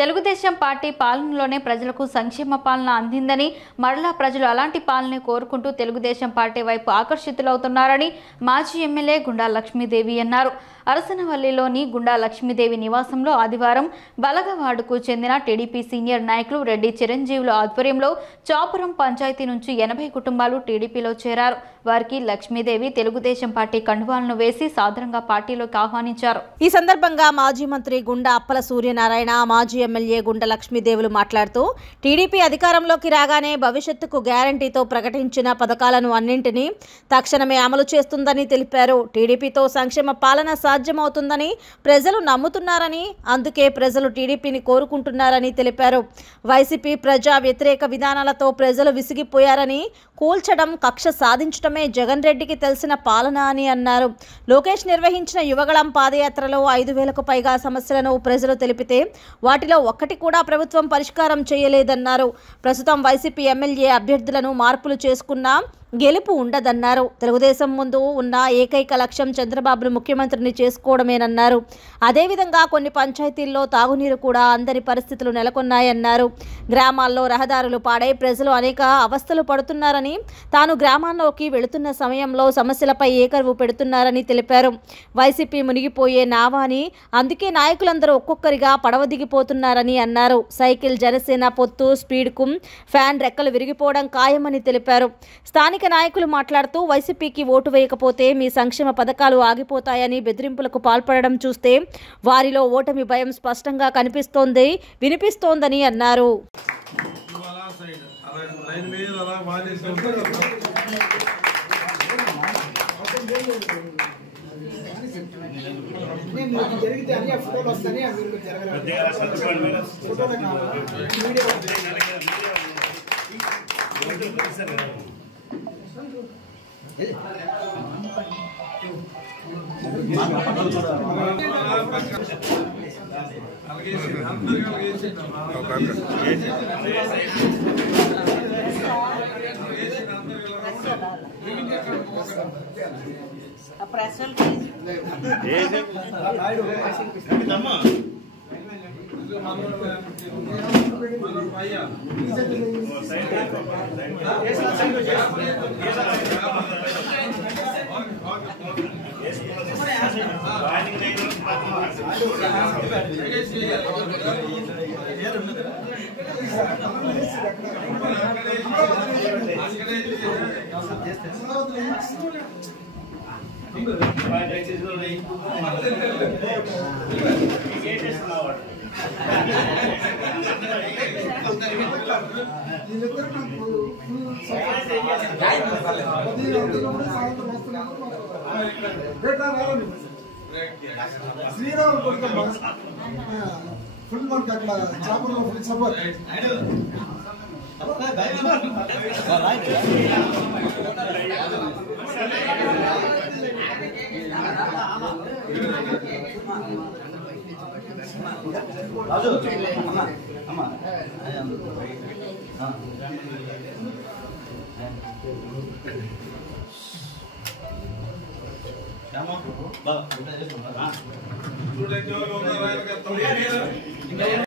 Telugu Desam party పాలనలోనే ప్రజలకు సంక్షేమ పాలన అందిందని, మరలా ప్రజలు అలాంటి పాలనే కోరుకుంటూ తెలుగుదేశం పార్టీ వైపు ఆకర్షితులవుతున్నారని మాజీ ఎమ్మెల్యే గుండా లక్ష్మీదేవి అన్నారు. అరసనవల్లిలోని గుండా లక్ష్మీదేవి నివాసంలో ఆదివారం బలగవాడకు చెందిన టీడీపీ సీనియర్ నాయకులు రెడ్డి చిరంజీవుల ఆధ్వర్యంలో చాపురం పంచాయతీ నుంచి 80 కుటుంబాలు టీడీపీలో చేరారు. వారికి లక్ష్మీదేవి తెలుగుదేశం పార్టీ కండువాలను వేసి సాదరంగా పార్టీలోకి ఆహ్వానించారు. ఈ సందర్భంగా మాజీ మంత్రి గుండా అప్పల సూర్యనారాయణ, మాజీ ఎమ్మెల్యే గుండా లక్ష్మీదేవులు మాట్లాడుతూ టీడీపీ అధికారంలోకి రాగానే భవిష్యత్తుకు గ్యారంటీతో ప్రకటించిన పథకాలను అన్నింటినీ తక్షణమే అమలు చేస్తుందని తెలిపారు. టీడీపీతో సంక్షేమ పాలన సాధ్యమవుతుందని ప్రజలు నమ్ముతున్నారని, అందుకే ప్రజలు టీడీపీని కోరుకుంటున్నారని తెలిపారు. వైసీపీ ప్రజా వ్యతిరేక విధానాలతో ప్రజలు విసిగిపోయారని, కూల్చడం, కక్ష సాధించడమే జగన్ రెడ్డికి తెలిసిన పాలన అని అన్నారు. లోకేష్ నిర్వహించిన యువగళం పాదయాత్రలో 5,000కు పైగా సమస్యలను ప్రజలు తెలిపితే వాటిలో ఒక్కటి కూడా ప్రభుత్వం పరిష్కారం చేయలేదన్నారు. ప్రస్తుతం వైసీపీ ఎమ్మెల్యే అభ్యర్థులను మార్పులు చేసుకున్నా గెలుపు ఉండదన్నారు. తెలుగుదేశం ముందు ఉన్న ఏకైక లక్ష్యం చంద్రబాబును ముఖ్యమంత్రిని చేసుకోవడమేనన్నారు. అదేవిధంగా కొన్ని పంచాయతీల్లో తాగునీరు కూడా అందరి పరిస్థితులు నెలకొన్నాయన్నారు. గ్రామాల్లో రహదారులు పాడై ప్రజలు అనేక అవస్థలు పడుతున్నారని, తాను గ్రామాల్లోకి వెళుతున్న సమయంలో సమస్యలపై ఏకరువు పెడుతున్నారని తెలిపారు. వైసీపీ మునిగిపోయే నావాని, అందుకే నాయకులందరూ ఒక్కొక్కరిగా పడవ దిగిపోతున్నారని అన్నారు. సైకిల్ జనసేన పొత్తు స్పీడ్కు ఫ్యాన్ రెక్కలు విరిగిపోవడం ఖాయమని తెలిపారు. స్థానిక నాయకులు మాట్లాడుతూ వైసీపీకి ఓటు వేయకపోతే మీ సంక్షేమ పథకాలు ఆగిపోతాయని బెదిరింపులకు పాల్పడడం చూస్తే వారిలో ఓటమి భయం స్పష్టంగా కనిపిస్తోంది, వినిపిస్తోందని అన్నారు. శ్రీరామ్ ఫుల్ మనకు అక్కడ చాపల్లో ఫుల్ సపోర్ట్